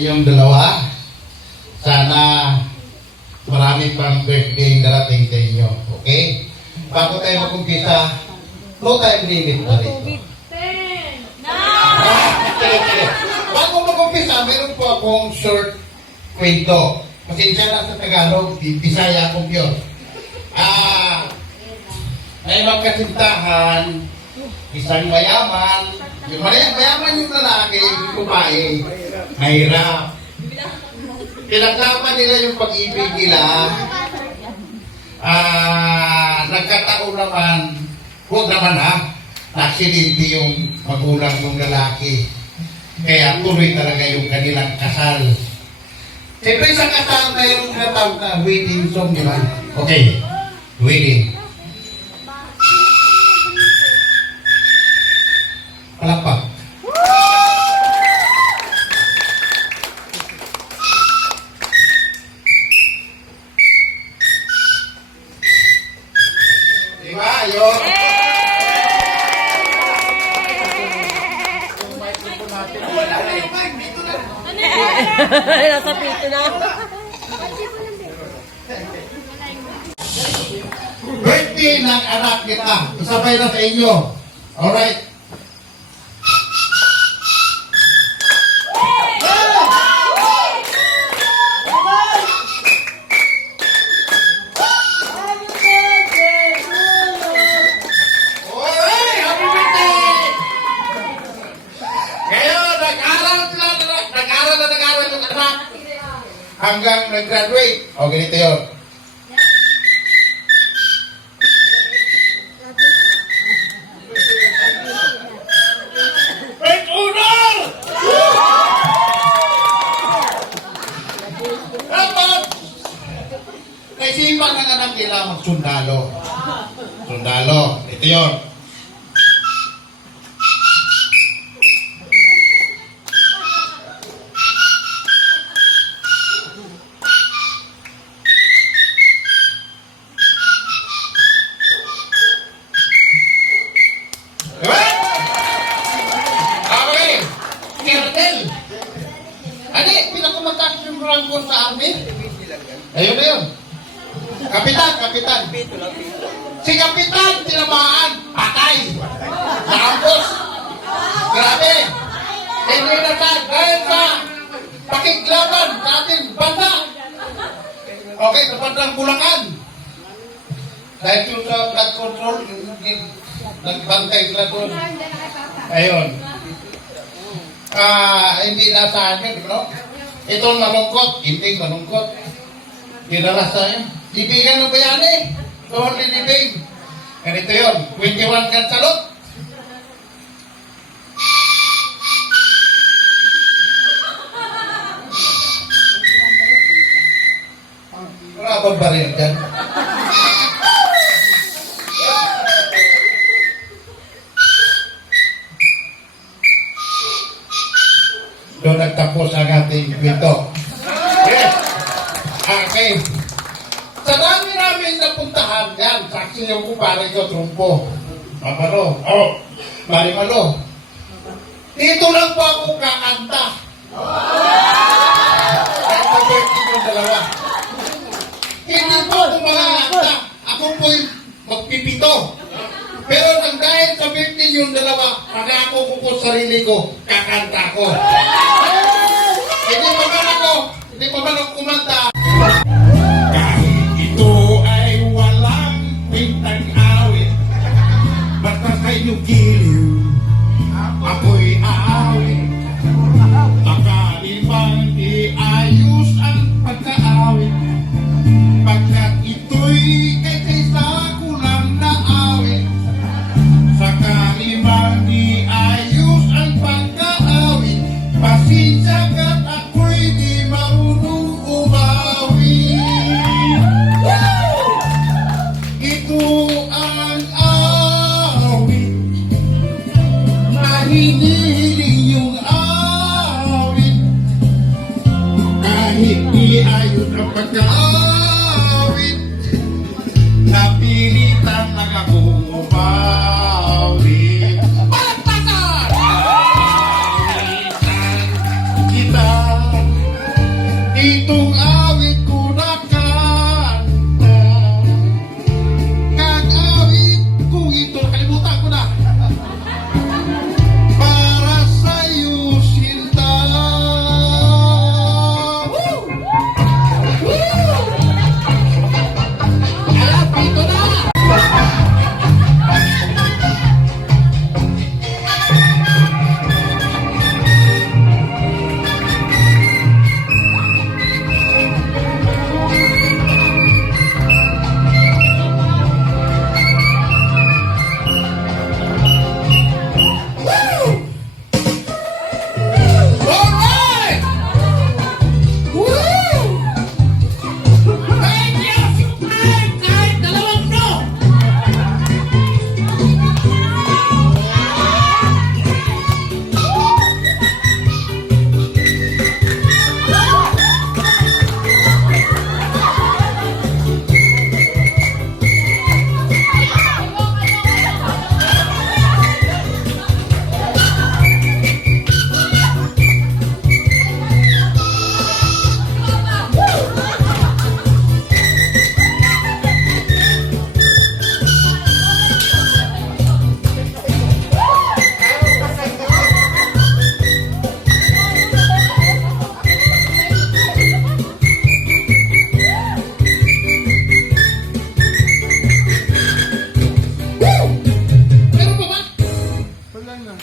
inyong dalawa. Sana marami pang birthday darating sa inyo. Okay? Bago tayo mag-umpisa, no time limit pa rito. Bago mag-umpisa, meron po akong short kwento. Pasensya na sa Tagalog, Bisaya akong yun. May magkasintahan, isang mayaman, yung mayaman yung lalaki, yung babae, mahirap. Pinaglaban nila yung pag-ibig nila. Nagkataon naman, huwag naman aksidente yung magulang ng lalaki. Kaya tuloy talaga yung kanilang kasal. Siyempre sa kasal na yung natawag na wedding song, di ba? Okay, wedding. Palakpak. Diba? Yun. Nasa pito na. Birthday ng anak kita. Isabay na sa inyo. Alright. Hanggang nag-graduate. O, ganito yun. Great honor! Dapat! Naisipan ng anak nila magsundalo. Sundalo. Ito yun. Ko sa army. Ayun na yun. Kapitan. Si Kapitan, tinamaan, patay. Nakampos. Grabe. Hindi na dahil sa pakiglaban sa ating banda. Okay, sa bandang Bulacan. Dahil yung sa blood control, nagbantay sila doon. Ayun. Hindi na sa amin, no? Ito malungkot, hindi malungkot. Dinala sa'yo. Ibigan ng bayani. Tuhon linibig. Ganito yun. 21 kan salot. Wala bang baril dyan? Doon nagtapos ang ating kwento. Yes. Okay. Sa dami namin napuntahan yan, saksi yung kumpare ko, Trumpo. Mamaro. Oh, Marimalo. Dito lang po ako kakanta. Kahit mag-birthday yung dalawa. Hindi po ako makakanta. Ako po yung magpipito. Pero nang dahil sa birthday yung dalawa, pag ako po sarili ko, kakanta ko. Hindi pa man ako kumanta. Kahit ito ay walang kwentang awit, basta sa inyong giliw, ako'y aawit. Makalibang iayos ang pagkaawit, pagkat ito'y kaysa kulang na awit. Sakalibang iayos ang pagkaawit, pasensya ka't ako'y di marunong umawi. Ito ang awit na hinihiling yung awit, kahit di ayos ang pagkaawit, napilitan lang ako umawi. Palakpakan! Awitan kita Itong awit ko na kanta. Kag awit ko ito, kalimutan ko na. Para sa'yo, Sinta. Woo! Woo! Alam, ito na! Alright! Woo! Thank you, Supreme! Kahit dalawang no! Meron pa ba? Wala na.